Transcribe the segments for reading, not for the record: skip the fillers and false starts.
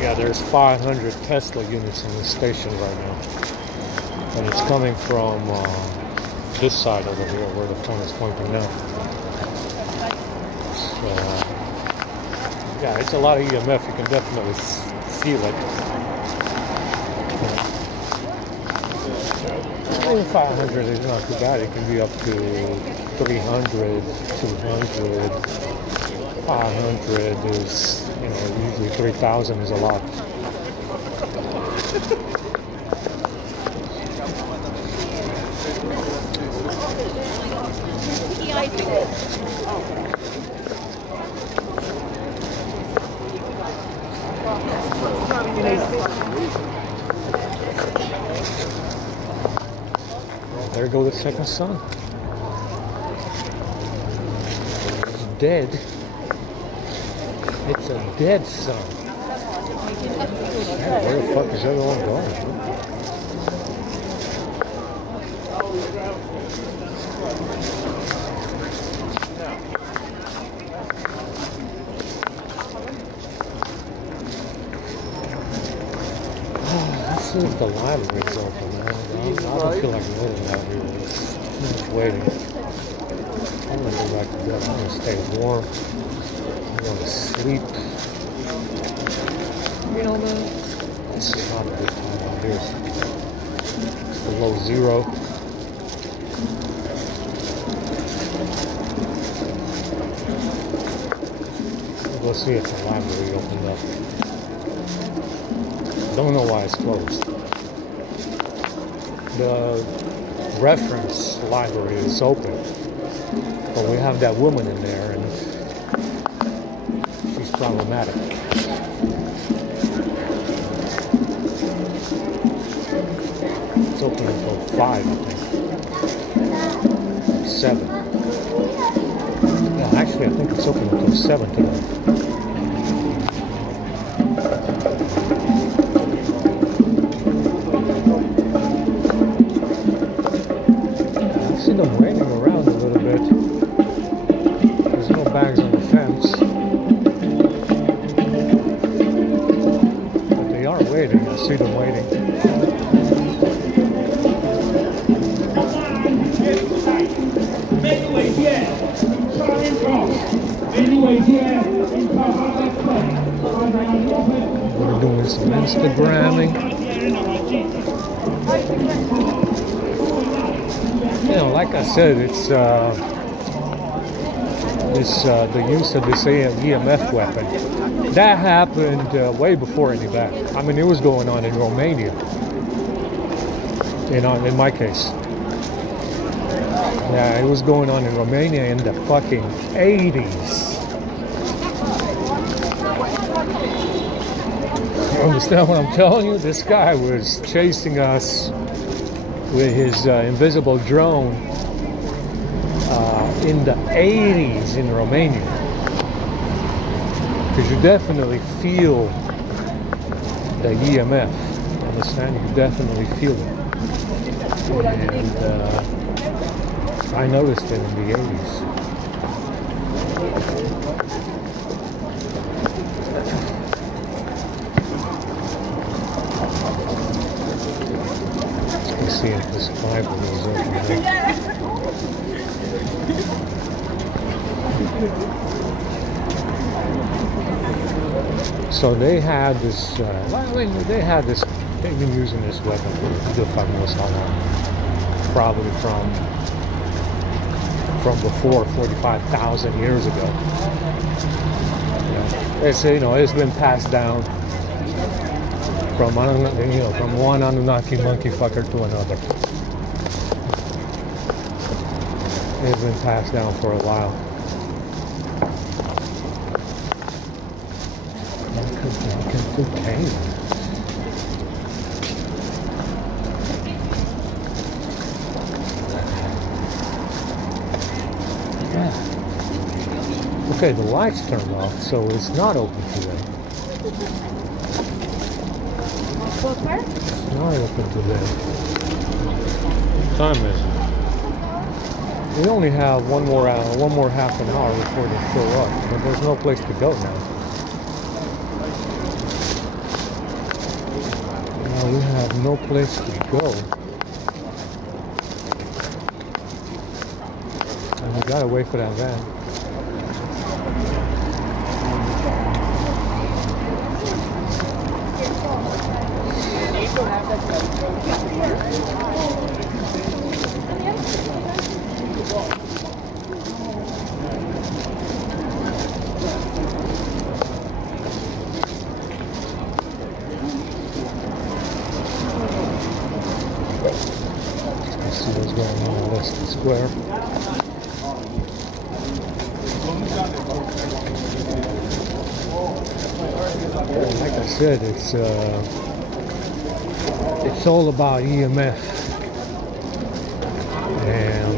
Yeah, there's 500 Tesla units in the station right now. And it's coming from this side over here where the phone is pointing now. So, yeah, it's a lot of EMF. You can definitely feel it. Even 500 is not too bad. It can be up to 300, 200, 500 is, usually 3,000 is a lot. There goes the second sun. It's dead. It's a dead sun. Man, where the fuck is everyone going? Let's see if the library's open, man. I don't feel like waiting out here. It's too much waiting. I'm gonna go back to bed. I'm gonna stay warm. I'm gonna sleep. This is not a good time out here. It's below zero. We'll see if the library opened up. Don't know why it's closed. The reference library is open, but we have that woman in there and she's problematic. It's open until 5, I think. 7. Yeah, actually, I think it's open until 7 today. I see them waiting around a little bit. There's no bags on the fence. But they are waiting. I see them waiting. We're doing some Instagramming. Like I said, it's the use of this EMF weapon. That happened way before any back. I mean, it was going on in Romania. In my case. Yeah, it was going on in Romania in the fucking 80s. You understand what I'm telling you? This guy was chasing us with his invisible drone in the 80s in Romania. Because you definitely feel the EMF. Understand? You definitely feel it. And I noticed it in the 80s. Let's see if this library is open here. So they had this, they've been using this weapon for fuck knows how long. Probably from before 45,000 years ago. It's been passed down from from one Anunnaki monkey fucker to another. It's been passed down for a while. I can contain it. Yeah. Okay, the lights turned off, so it's not open today. It's not open today. What time is it? We only have one more half an hour before they show up, but there's no place to go now. Now we have no place to go. And we gotta wait for that van. Let's see what's going on in Leicester Square. Like I said, it's all about EMF, and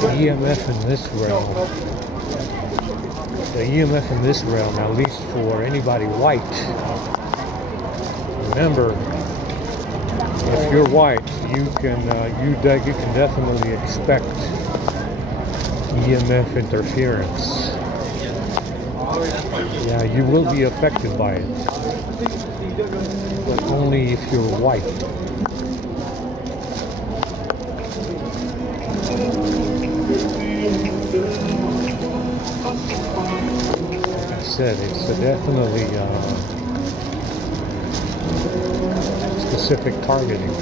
the EMF in this realm. The EMF in this realm, at least for anybody white. Remember, if you're white, you can definitely expect EMF interference. Yeah, you will be affected by it, but only if you're white. Like I said, it's definitely specific targeting.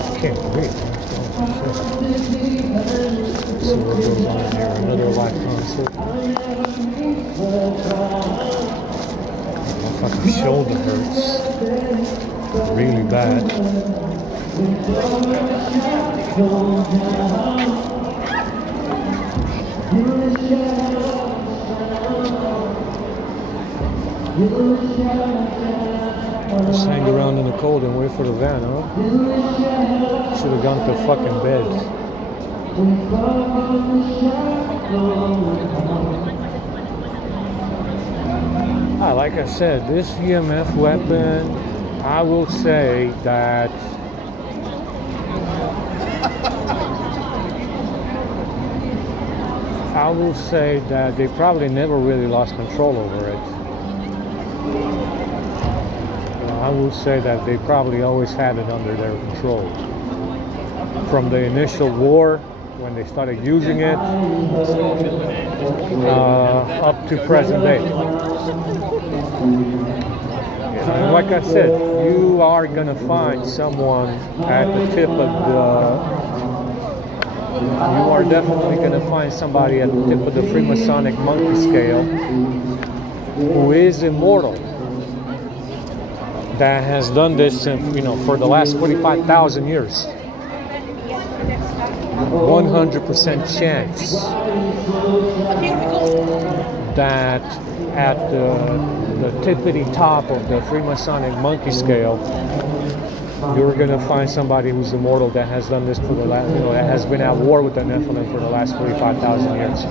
I can't believe it. See what goes on here. Another live concert. My fucking shoulder hurts really bad. Just hang around in the cold and wait for the van, huh? Should have gone to fucking bed. Like I said, this EMF weapon, I will say that they probably never really lost control over it. I will say that they probably always had it under their control. From the initial war, when they started using it, up to present day. And like I said, you are going to find someone at the tip of you are definitely going to find somebody at the tip of the Freemasonic monkey scale who is immortal, that has done this, for the last 45,000 years. 100% chance that at the tippity top of the Freemasonic monkey scale, you're going to find somebody who's immortal that has done this for the last, that has been at war with the Nephilim for the last 45,000 years.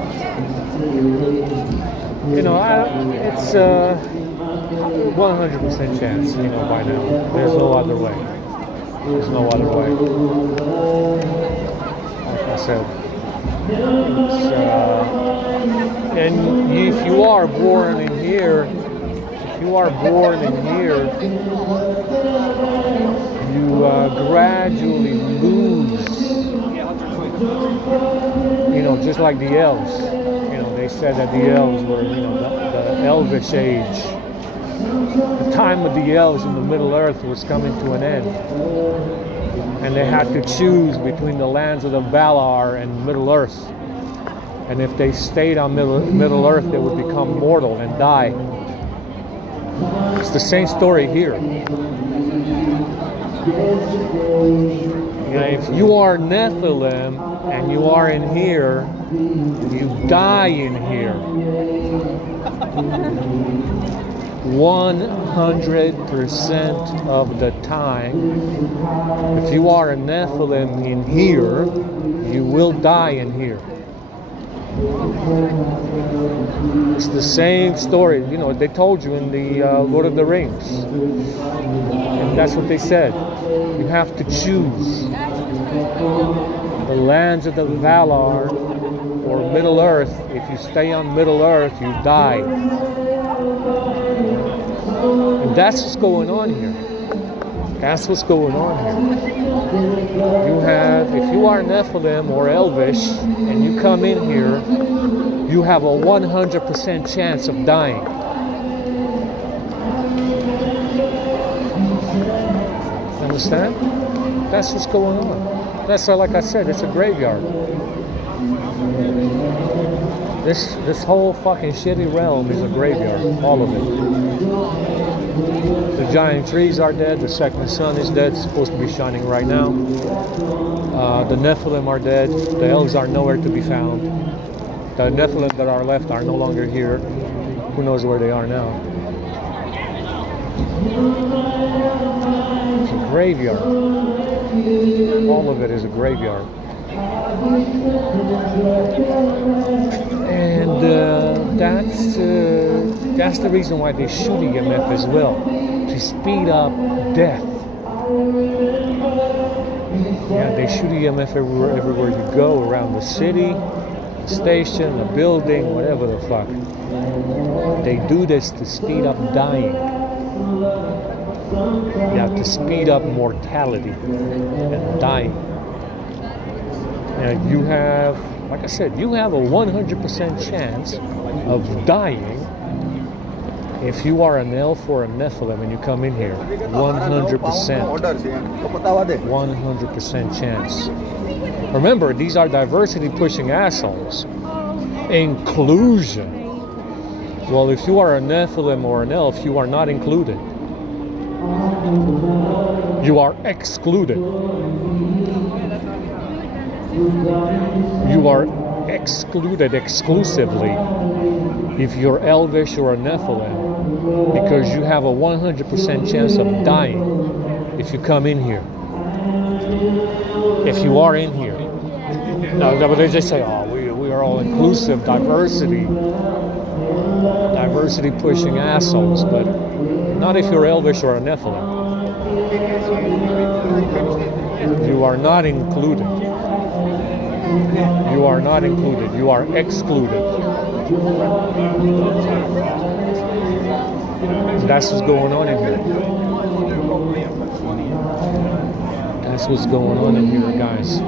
It's 100% chance, by now. There's no other way. There's no other way. Like I said, and if you are born in here, you gradually lose, just like the elves. They said that the elves were, the elvish age. The time of the elves in the Middle Earth was coming to an end. And they had to choose between the lands of the Valar and Middle Earth. And if they stayed on Middle Earth, they would become mortal and die. It's the same story here. If you are Nephilim and you are in here, you die in here. 100% of the time. If you are a Nephilim in here, you will die in here. It's the same story. You know, they told you in the Lord of the Rings. And that's what they said. You have to choose the lands of the Valar or Middle Earth. If you stay on Middle Earth, you die. And that's what's going on here. That's what's going on here. You have, if you are Nephilim or Elvish, and you come in here, you have a 100% chance of dying. Understand? That's what's going on. That's why, like I said, it's a graveyard. This whole fucking shitty realm is a graveyard. All of it. The giant trees are dead. The second sun is dead. It's supposed to be shining right now. The Nephilim are dead. The elves are nowhere to be found. The Nephilim that are left are no longer here. Who knows where they are now? It's a graveyard. All of it is a graveyard. And that's the reason why they shoot EMF as well, to speed up death. Yeah, they shoot EMF everywhere you go, around the city, the station, the building, whatever the fuck. They do this to speed up dying. Yeah, to speed up mortality and dying. And you have, like I said, you have a 100% chance of dying if you are an elf or a Nephilim and you come in here. 100%. 100% chance. Remember, these are diversity pushing assholes. Inclusion. Well, if you are a Nephilim or an elf, you are not included. You are excluded. You are excluded exclusively if you're Elvish or a Nephilim, because you have a 100% chance of dying if you come in here. If you are in here. No, but they just say, oh, we are all inclusive, diversity pushing assholes, but not if you're Elvish or a Nephilim. You are not included. You are not included. You are excluded. That's what's going on in here. That's what's going on in here, guys. I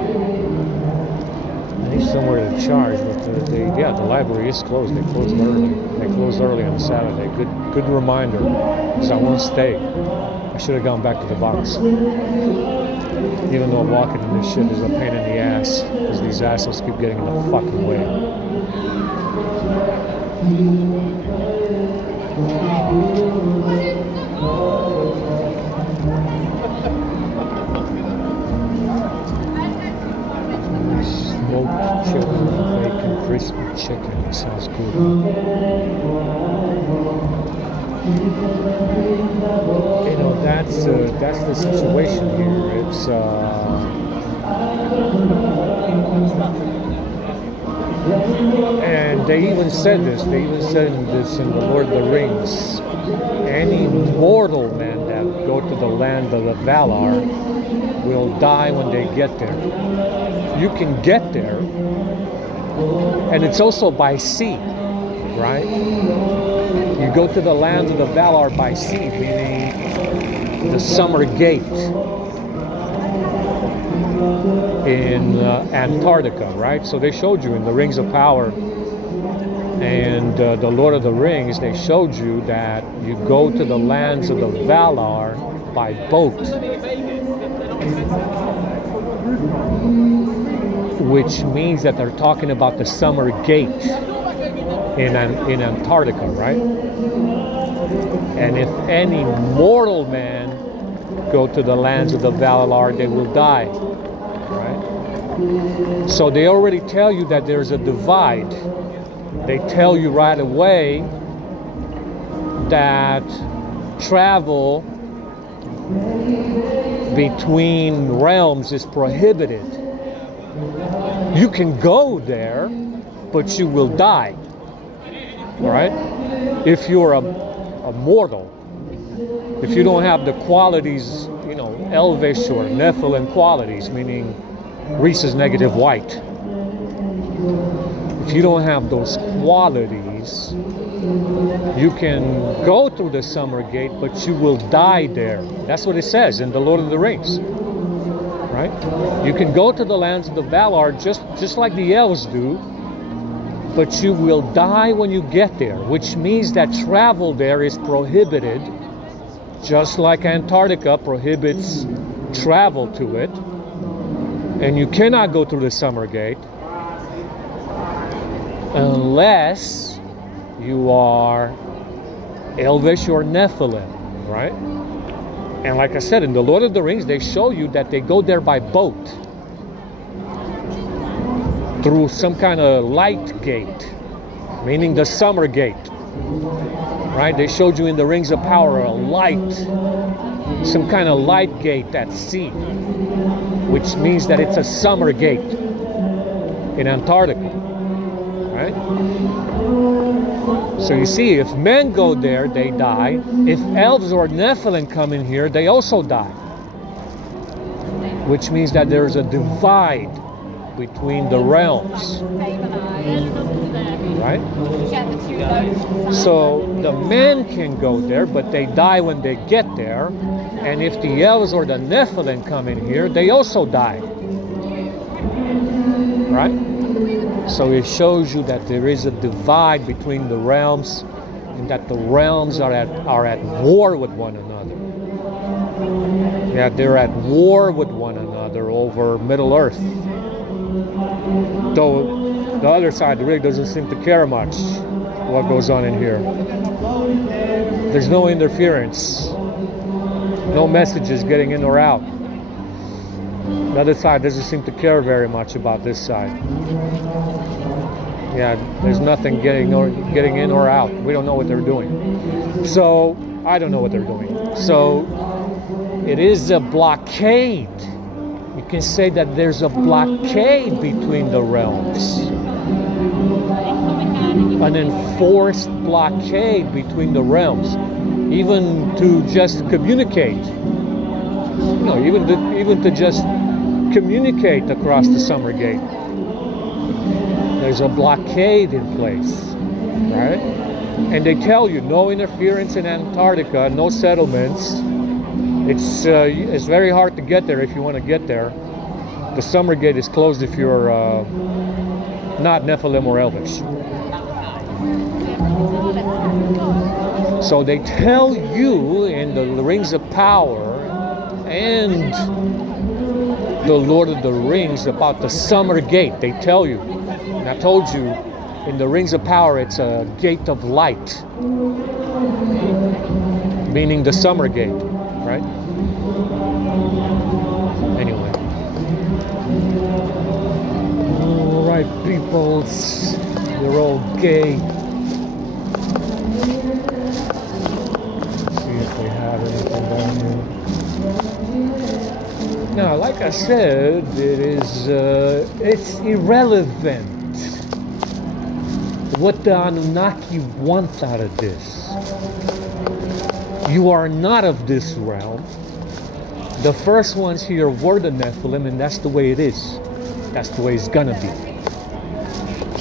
need somewhere to charge, but the library is closed. They closed early. They closed early on Saturday. Good reminder, because I won't stay. I should have gone back to the box. Even though walking in this shit is a pain in the ass, because these assholes keep getting in the fucking way. Smoked chicken, bacon, crispy chicken. That sounds good. You know, that's the situation here. It's and they even said this. They even said this in the Lord of the Rings. Any mortal men that go to the land of the Valar will die when they get there. You can get there, and it's also by sea, right? You go to the land of the Valar by sea, meaning the Summer Gate in Antarctica, right? So they showed you in the Rings of Power and the Lord of the Rings, they showed you that you go to the lands of the Valar by boat. which means that they're talking about the summer gate in Antarctica, right? And if any mortal man go to the lands of the Valar, they will die, right? So they already tell you that there's a divide. They tell you right away that travel between realms is prohibited. You can go there, but you will die. All right? If you're a mortal, if you don't have the qualities, Elvish or Nephilim qualities, meaning Rhesus negative white. If you don't have those qualities, you can go through the summer gate, but you will die there. That's what it says in The Lord of the Rings. Right? You can go to the lands of the Valar just like the elves do, but you will die when you get there, which means that travel there is prohibited, just like Antarctica prohibits travel to it. And you cannot go through the summer gate unless you are Elvish or Nephilim, right? And like I said, in The Lord of the Rings, they show you that they go there by boat through some kind of light gate, meaning the summer gate, right? They showed you in the Rings of Power a light, some kind of light gate at sea, which means that it's a summer gate in Antarctica, right? So you see, if men go there, they die. If elves or Nephilim come in here, they also die. Which means that there's a divide between the realms. Right? So the men can go there, but they die when they get there. And if the elves or the Nephilim come in here, they also die. Right? So it shows you that there is a divide between the realms, and that the realms are at war with one another. Yeah, they're at war with one another over Middle Earth. Though the other side really doesn't seem to care much what goes on in here. There's no interference, no messages getting in or out. The other side doesn't seem to care very much about this side. Yeah, there's nothing getting in or out. We don't know what they're doing. So, I don't know what they're doing. So, it is a blockade. You can say that there's a blockade between the realms. An enforced blockade between the realms. Even to just communicate. Even to just communicate across the summer gate. There's a blockade in place, right? And they tell you no interference in Antarctica, no settlements. It's very hard to get there if you want to get there. The summer gate is closed if you're not Nephilim or Elvish. So they tell you in the Rings of Power and the Lord of the Rings about the summer gate. They tell you. And I told you in the Rings of Power it's a gate of light, meaning the summer gate, right? Anyway. Alright, peoples, you're all gay. Let's see if we have anything down here. Now, like I said, it's irrelevant what the Anunnaki want out of this. You are not of this realm. The first ones here were the Nephilim, and that's the way it is. That's the way it's gonna be.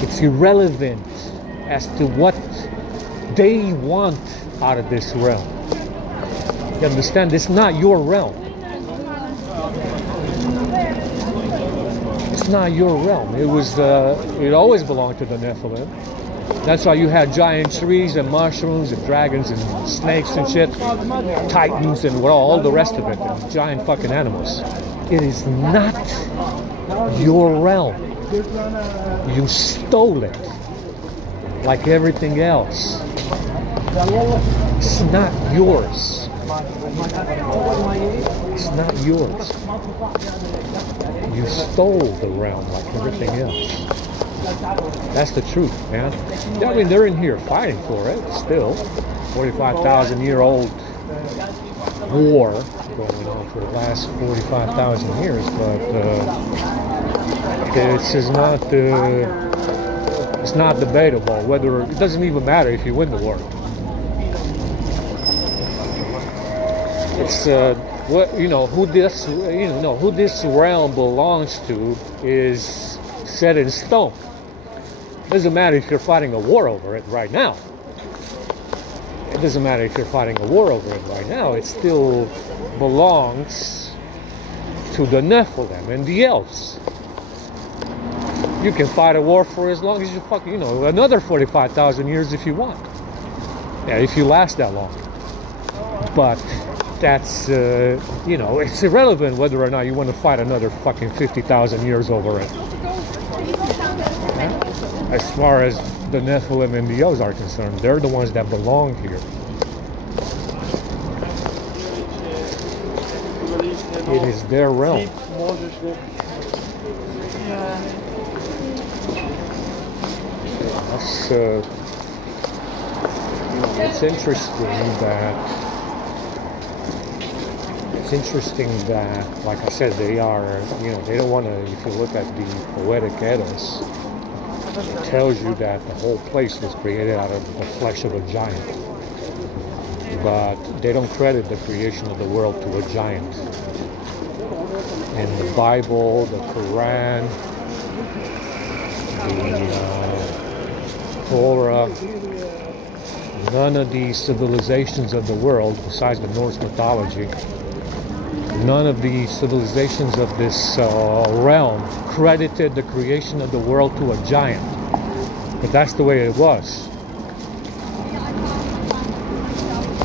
It's irrelevant as to what they want out of this realm. You understand? It's not your realm. It's not your realm. It always belonged to the Nephilim. That's why you had giant trees and mushrooms and dragons and snakes and shit, titans and all the rest of it, and giant fucking animals. It is not your realm. You stole it, like everything else. It's not yours. It's not yours. You stole the realm like everything else. That's the truth, man. I mean, they're in here fighting for it still. 45,000-year-old war going on for the last 45,000 years, but it's not debatable whether it doesn't even matter if you win the war. It's who this realm belongs to is set in stone. It doesn't matter if you're fighting a war over it right now. It doesn't matter if you're fighting a war over it right now. It still belongs to the Nephilim and the elves. You can fight a war for as long as you another 45,000 years if you want. Yeah, if you last that long. But that's, it's irrelevant whether or not you want to fight another fucking 50,000 years over it. As far as the Nephilim and the elves are concerned, they're the ones that belong here. It is their realm. That's, it's interesting that, like I said, they are, they don't want to, if you look at the poetic Eddas, it tells you that the whole place was created out of the flesh of a giant. But they don't credit the creation of the world to a giant. In the Bible, the Quran, the Torah, none of these civilizations of the world, besides the Norse mythology, none of the civilizations of this realm credited the creation of the world to a giant. But that's the way it was.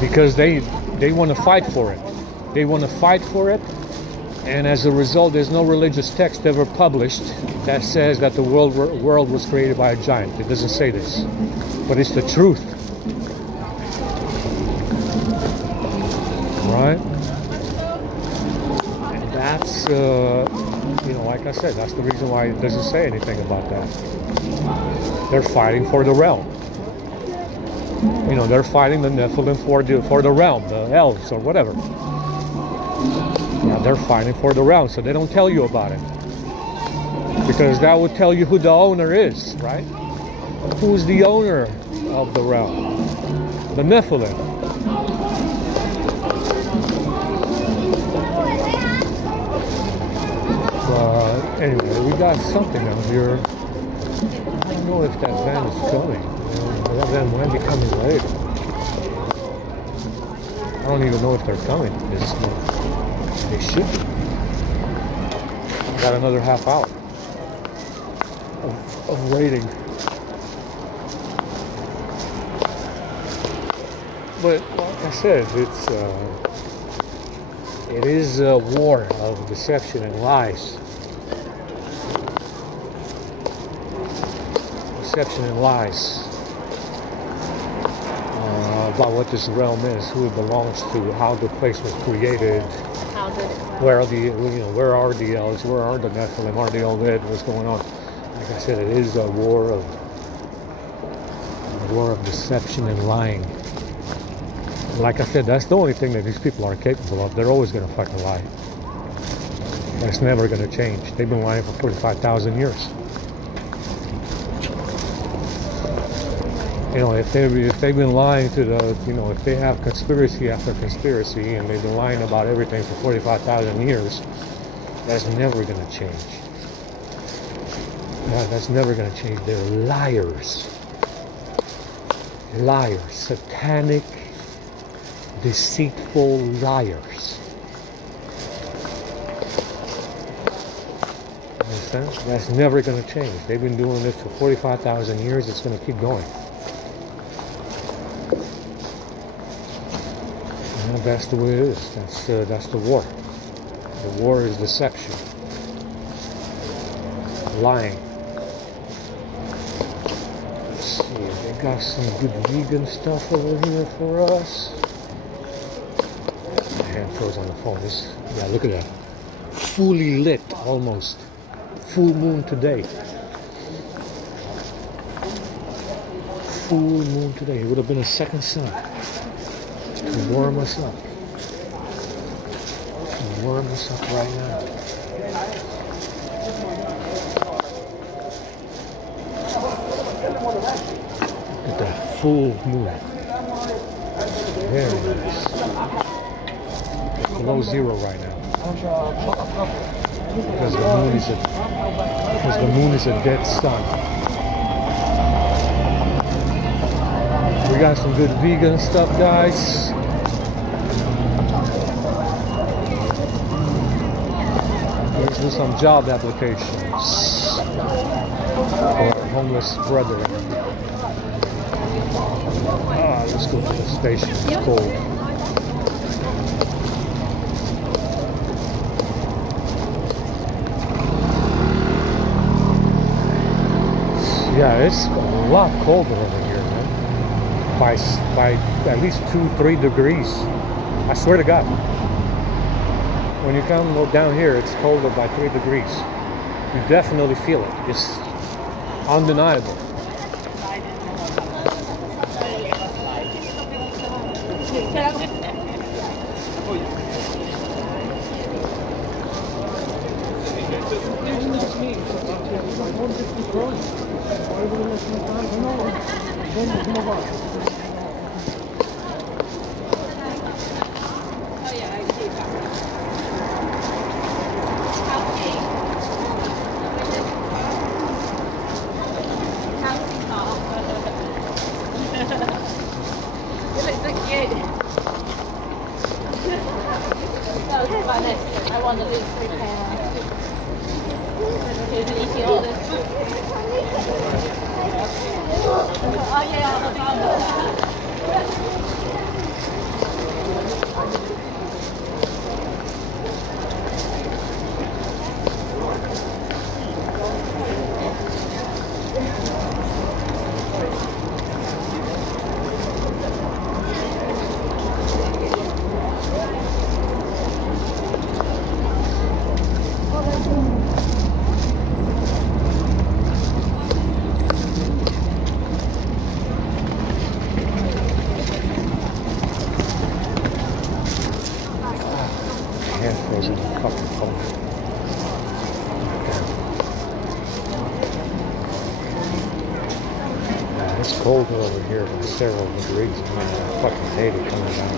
Because they want to fight for it. They want to fight for it, and as a result, there's no religious text ever published that says that the world was created by a giant. It doesn't say this. But it's the truth. Right? That's, like I said, that's the reason why it doesn't say anything about that. They're fighting for the realm. They're fighting the Nephilim for the realm, the elves or whatever. Yeah, they're fighting for the realm, so they don't tell you about it. Because that would tell you who the owner is, right? Who's the owner of the realm? The Nephilim. Anyway, we got something out here. I don't know if that van is coming. That van might be coming later. I don't even know if they're coming. They should be. Got another half hour of waiting. But like I said, it is a war of deception and lies. Deception and lies about what this realm is, who it belongs to, how the place was created, where are the elves, where are the Nephilim, are the old dead, what's going on. Like I said, it is a war of deception and lying. Like I said, that's the only thing that these people are capable of. They're always going to fucking lie. That's never going to change. They've been lying for 45,000 years. If they've been lying to if they have conspiracy after conspiracy and they've been lying about everything for 45,000 years, that's never going to change. That's never going to change. They're liars. Liars. Satanic, deceitful liars. Understand? That's never going to change. They've been doing this for 45,000 years. It's going to keep going. And that's the way it is. That's the war. The war is deception, lying. Got some good vegan stuff over here for us. My hand froze on the phone. Yeah, look at that. Fully lit, almost. Full moon today. Full moon today. It would have been a second sun to warm us up. To warm us up right now. Look at that full moon. Very nice. Below zero right now. Because the moon is a dead sun. We got some good vegan stuff, guys. Let's do some job applications for our homeless brethren. Let's go to the station. It's cold. Yeah, it's a lot colder over here, man. By at least 2-3 degrees. I swear to God. When you come down here, it's colder by 3 degrees. You definitely feel it. It's undeniable. I want to do 3 pounds. You're eating all this. Oh yeah, Hand frozen fucking cold. Yeah, it's colder over here by several degrees. I fucking hate it coming down.